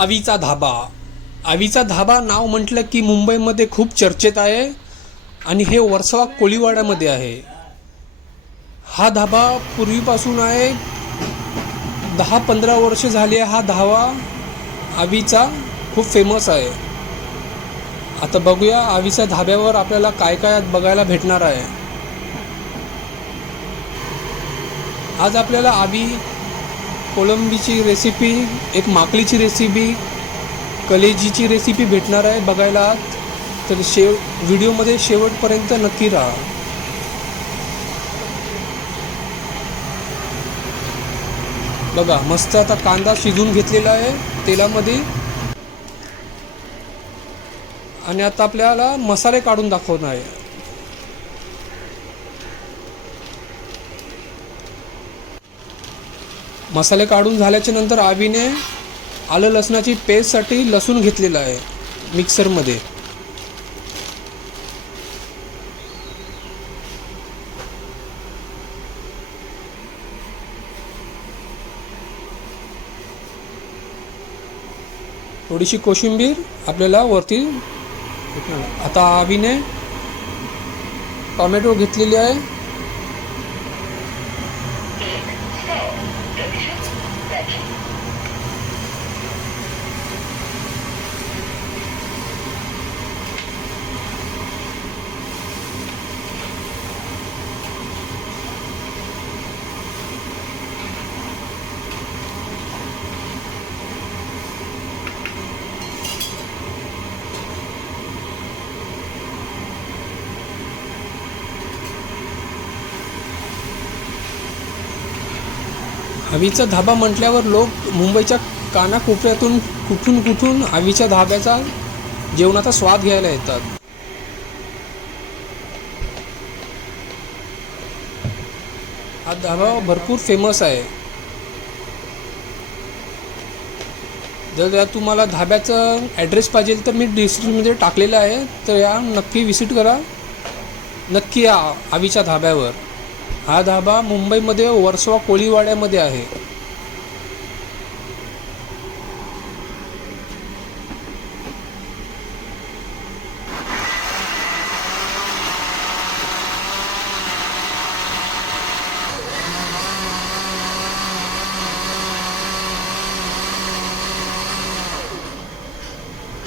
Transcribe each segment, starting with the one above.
आवीचा धाबा. आवीचा धाबा नाव म्हटलं की मुंबईमध्ये खूप चर्चेत आहे आणि हे वर्सवा कोळीवाड्यामध्ये आहे. हा धाबा पूर्वीपासून आहे. दहा पंधरा वर्ष झाली हा धावा. आवीचा खूप फेमस आहे. आता बघूया आवीच्या धाब्यावर आपल्याला काय काय बघायला भेटणार आहे. आज आपल्याला आवी कोलंबीची रेसिपी एक माकलीची रेसिपी कलेजीची रेसिपी भेटणार आहे बघायला. तर शेव व्हिडिओमध्ये शेवटपर्यंत नक्की राहा. बघा मस्त आता कांदा शिजून घेतलेला आहे तेलामध्ये. आणि आता आपल्याला मसाले काढून दाखवणार आहे. मसाले काढून झाल्याच्यानंतर आवीने आलं लसणाची पेस्टसाठी लसूण घेतलेलं आहे मिक्सरमध्ये. थोडीशी कोशिंबीर आपल्याला वरती आता आवीने टॉमॅटो घेतलेली आहे. हवीचा धाबा म्हटल्यावर लोक मुंबईच्या कानाकोपऱ्यातून कुठून कुठून हवीच्या धाब्याचा जेवणाचा स्वाद घ्यायला येतात. हा धाबा भरपूर फेमस आहे. जर तुम्हाला धाब्याचं ॲड्रेस पाहिजे तर मी डिस्क्रिप्शनमध्ये टाकलेलं आहे. तर या नक्की विजिट करा. नक्की या आवीच्या धाब्यावर. हा धाबा मुंबईमध्ये वर्सवा कोळीवाड्यामध्ये आहे.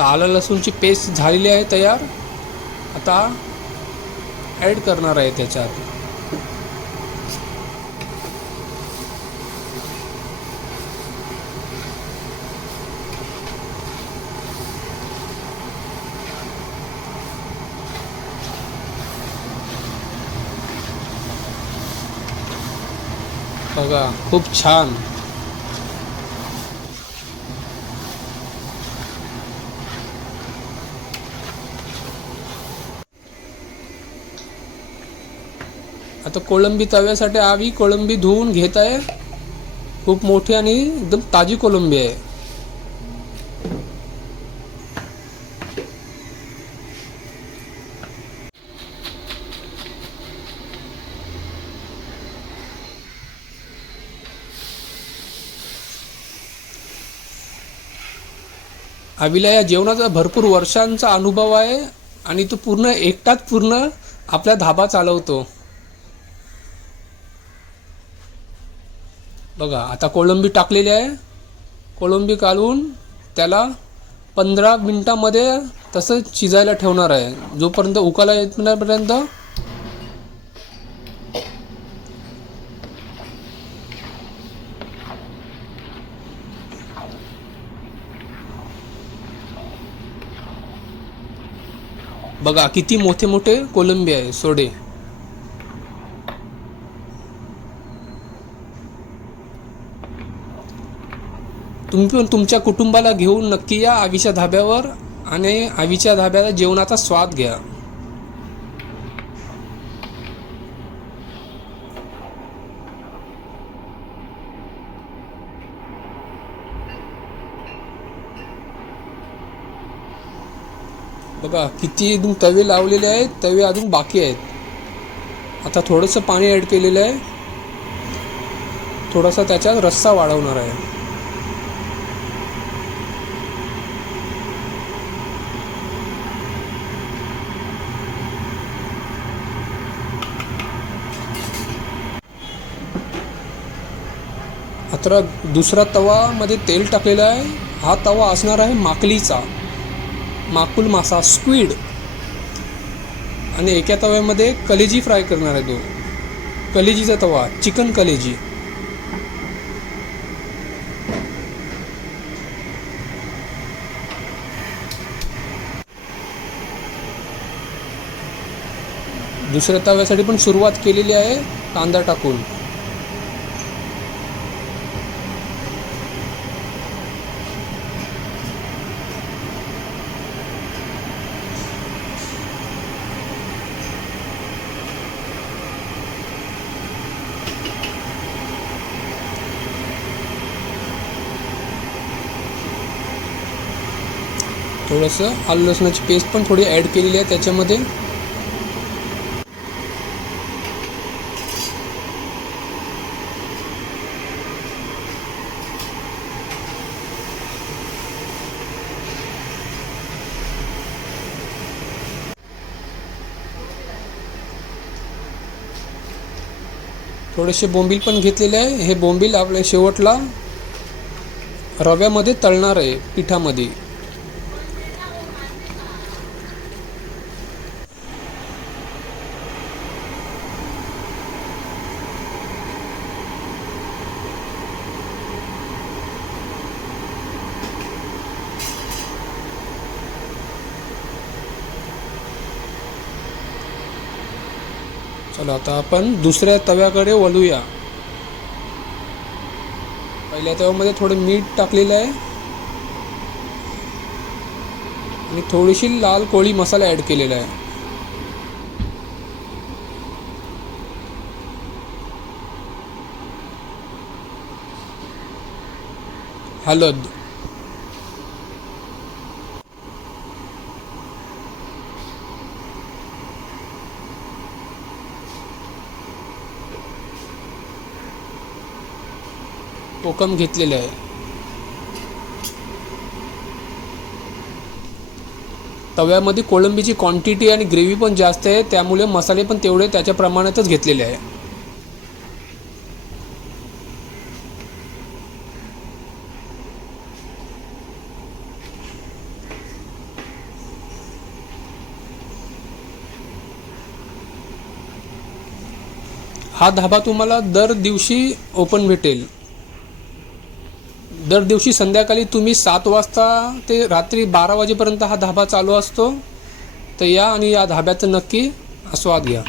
आलं लसूणची पेस्ट झालेली आहे तयार. आता ॲड करणार आहे त्याच्यात. बघा खूप छान. आता कोळंबी तव्यासाठी आवी कोळंबी धुवून घेत आहे खूप मोठी आणि एकदम ताजी कोळंबी आहे. आवीला या जेवणाचा भरपूर वर्षांचा अनुभव आहे आणि तो पूर्ण एकटाच पूर्ण आपला धाबा चालवतो. बघा आता कोळंबी टाकलेली आहे. कोळंबी काढून त्याला पंधरा मिनटामध्ये तसं शिजायला ठेवणार आहे. जोपर्यंत उकाला येत नाहीपर्यंत बघा किती मोठे मोठे कोलंबी आहे सोडे. तुम्ही पण तुमच्या कुटुंबाला घेऊन नक्की या आवीच्या धाब्यावर आणि आवीच्या धाब्याला जेवणाचा स्वाद घ्या. बघा किती एकदम तवे लावलेले आहेत तवे अजून बाकी आहेत. आता थोडंसं पाणी ॲड केलेलं आहे. थोडासा त्याच्यात रस्सा वाढवणार आहे. आता दुसरा तवामध्ये तेल टाकलेला आहे. हा तवा असणार आहे माकलीचा. माकुल मासा स्क्वीड आणि एका तव्यामध्ये कलेजी फ्राय करणार आहे तो. कलेजीचा तवा चिकन कलेजी. दुसऱ्या तव्यासाठी पण सुरुवात केलेली आहे कांदा टाकून. थोडंसं आलं लसणाची पेस्ट पण थोडी ॲड केलेली आहे त्याच्यामध्ये. थोडेसे बोंबील पण घेतलेले आहे. हे बोंबील आपल्या शेवटला रव्यामध्ये तळणार आहे पिठामध्ये. चला आता आपण दुसऱ्या तव्याकडे वळूया. पहिल्या तव्यामध्ये थोडं मीठ टाकलेलं आहे. आणि थोडीशी लाल कोळी मसाला ॲड केलेला आहे. हलद कोकम घेतलेले आहे. तव्यामध्ये कोळंबीची क्वांटिटी आणि ग्रेव्ही पण जास्त आहे त्यामुळे मसाले पण तेवढे त्याच्या प्रमाणातच घेतलेले आहे. हा धाबा तुम्हाला दर दिवशी ओपन भेटेल. दर दिवशी संध्याकाळी तुम्ही सात वाजता ते रात्री बारा वाजेपर्यंत हा धाबा चालू असतो. तर या आणि या धाब्याचा नक्की आस्वाद घ्या.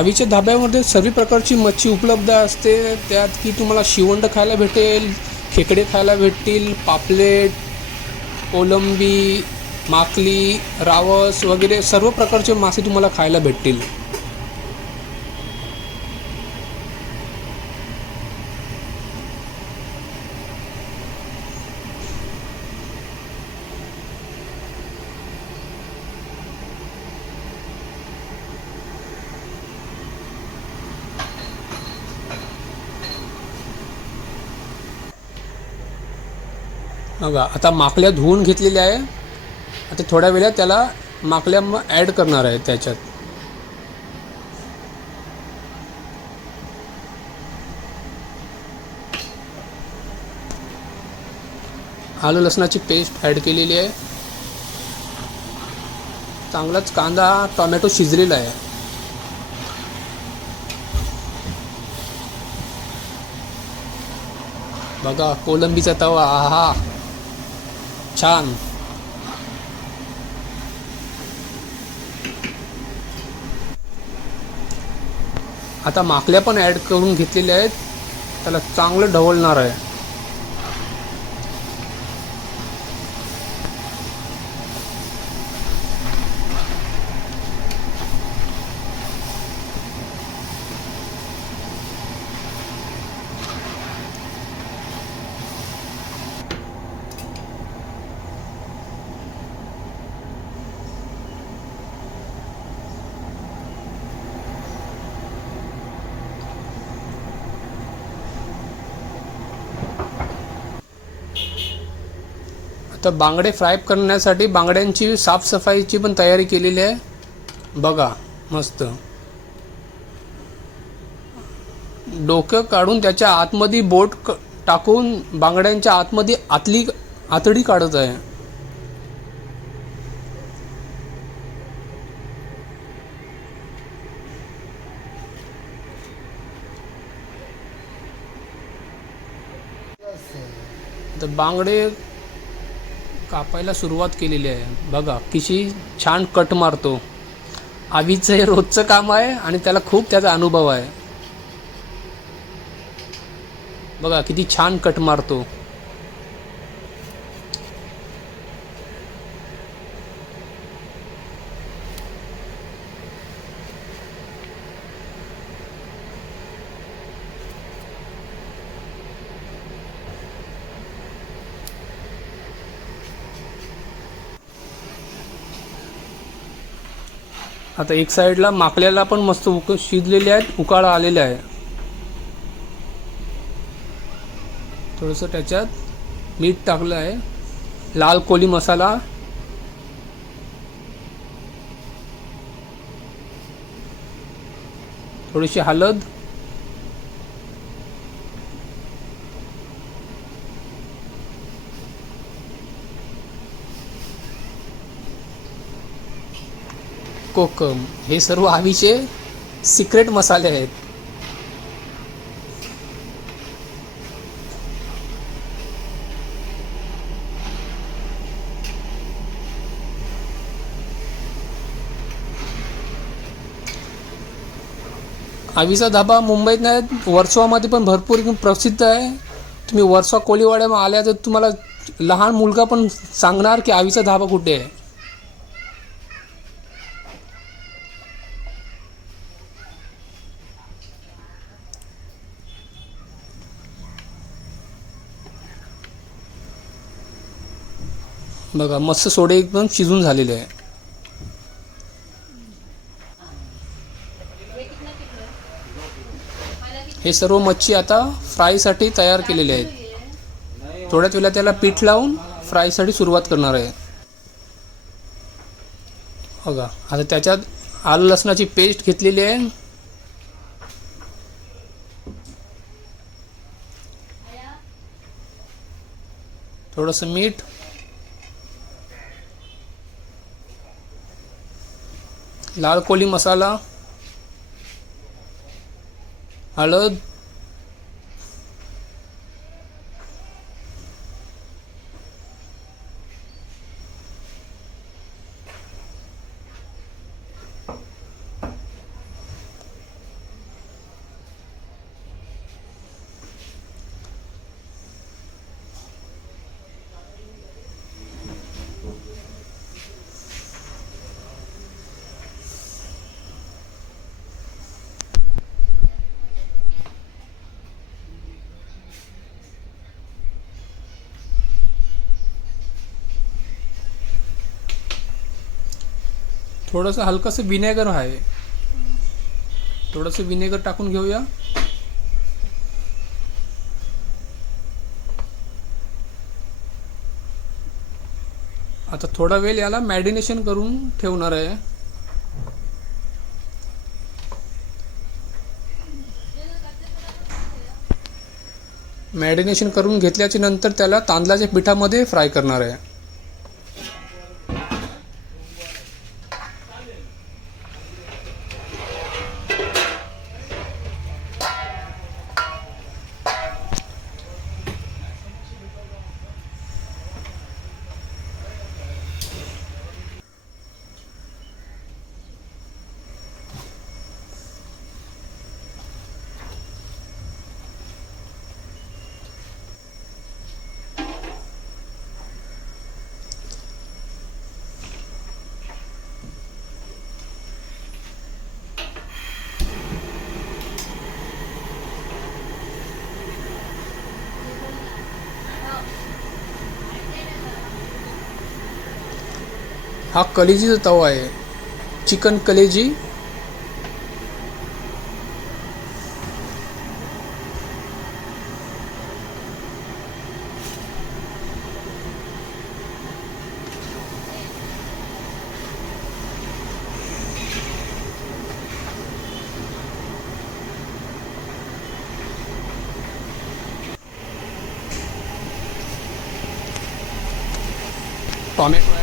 आवीच्या धाब्यामध्ये सर्व प्रकारची मच्छी उपलब्ध असते. त्यात की तुम्हाला शिवंड खायला भेटेल खेकडे खायला भेटतील पापलेट कोलंबी माकली रावस वगैरे सर्व प्रकारचे मासे तुम्हाला खायला भेटतील. बघा आता माकल्या धुवून घेतलेल्या आहे. आता थोड्या वेळात त्याला माकल्या मग ॲड करणार आहे त्याच्यात. आलं लसणाची पेस्ट ॲड केलेली आहे. चांगलाच कांदा टोमॅटो शिजलेला आहे. बघा कोलंबीचा तवा आहा. छान. आता माकल्या पण ॲड करून घेतलेल्या आहेत. त्याला चांगलं ढवळणार आहे. आता बांगडे फ्राय करण्यासाठी बांगड्यांची साफसफाईची पण तयारी केलेली आहे. बघा मस्त. डोकं काढून त्याच्या आतमध्ये बोट क- टाकून बांगड्यांच्या आतमध्ये आतली आतडी काढत आहे. तर बांगडे कापायला सुरुवात केलेली आहे. बघा किशी छान कट मारतो. आवीचं हे रोजचं काम आहे आणि त्याला खूप त्याचा अनुभव आहे. बघा किती छान कट मारतो. आता एक साईडला माकल्याला पण मस्त उक शिजलेले आहेत उकाळा आलेले आहे. थोडंसं त्याच्यात मीठ टाकलं आहे. लाल कोली मसाला. थोडीशी हळद. कोकम हे सर्व आवीचे सिक्रेट मसाले आहेत. आवीचा धाबा मुंबईत नाही वर्सोवामध्ये पण भरपूर प्रसिद्ध आहे. तुम्ही वर्सोवा कोळीवाड्यामध्ये आल्या तर तुम्हाला लहान मुलगा पण सांगणार की आवीचा धाबा कुठे आहे. बघा मस्त सोडे एकदम शिजून झालेले आहे. हे सर्व मच्छी आता फ्रायसाठी तयार केलेले आहेत. थोड्याच वेळा त्याला पीठ लावून फ्रायसाठी सुरुवात करणार आहे. बघा आता त्याच्यात आलं लसणाची पेस्ट घेतलेली आहे. थोडंसं मीठ लाल कोळी मसाला हळद थोडंसं हलकंसं विनेगर आहे. थोडंसं विनेगर टाकून घेऊया. आता थोडा वेळ याला मॅरिनेशन करून ठेवणार आहे. मॅरिनेशन करून घेतल्याच्या नंतर त्याला तांदळाच्या पिठामध्ये फ्राय करणार आहे. हा कलेजीचा तवा आहे चिकन कलेजी. टॉमेटो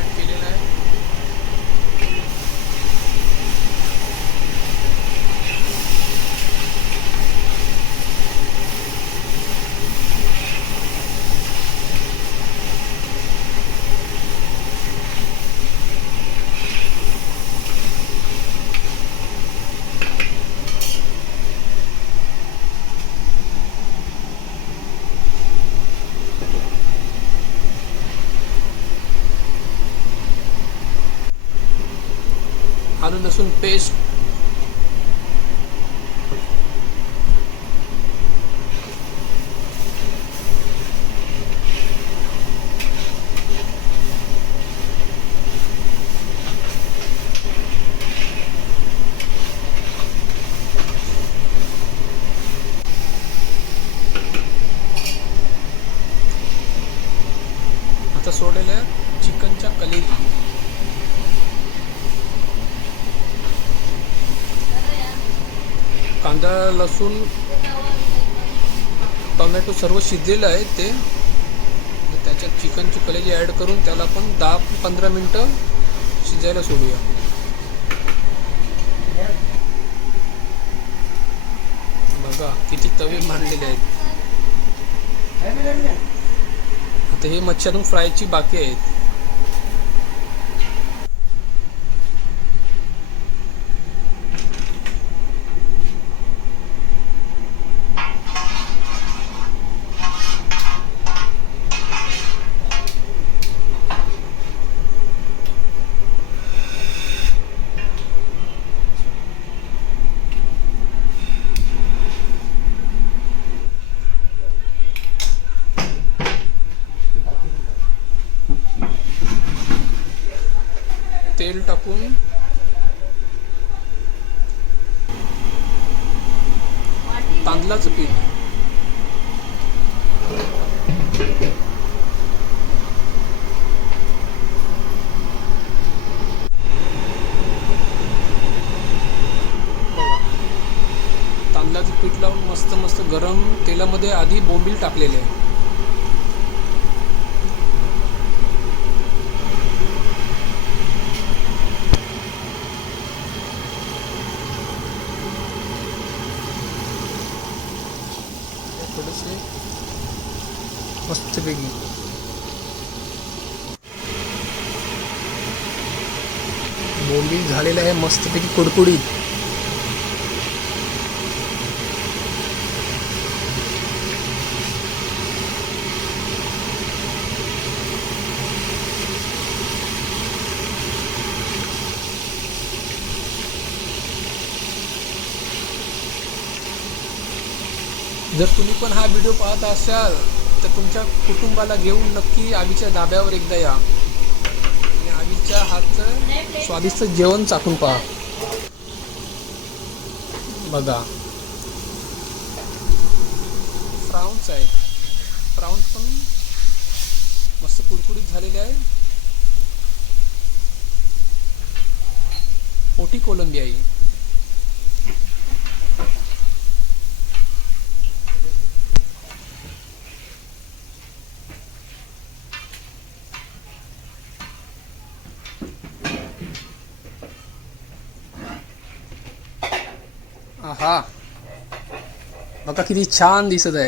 आलू लसूण पेस्ट आता सोडलेल्या चिकनच्या कलेजी कांदा लसूण टोमॅटो सर्व शिजलेलं आहे ते. त्याच्यात चिकनची कलेजी ॲड करून त्याला पण दहा पंधरा मिनटं शिजायला सोडूया. बघा किती तवे मांडलेले आहेत. आता हे मच्छरून फ्रायची बाकी आहेत तेल टाकून बदलाचं पीक. तांदळाचं पीठ लावून मस्त मस्त गरम तेलामध्ये आधी बोंबील टाकलेले आहे थोडेसे मस्तपैकी. बोंबी झालेलं आहे मस्तपैकी कुडकुडीत. जर तुम्ही पण हा व्हिडिओ पाहत असाल तर तुमच्या कुटुंबाला घेऊन नक्की आवीच्या धाब्यावर एकदा या. आणि आवीच्या हातचं स्वादिष्ट जेवण चाखून पहा. बघा. फ्राऊन्स आहेत प्राऊन्स पण मस्त कुडकुडीत झालेले आहे. मोठी कोलंबी आहे आहा बघा किती छान दिसत आहे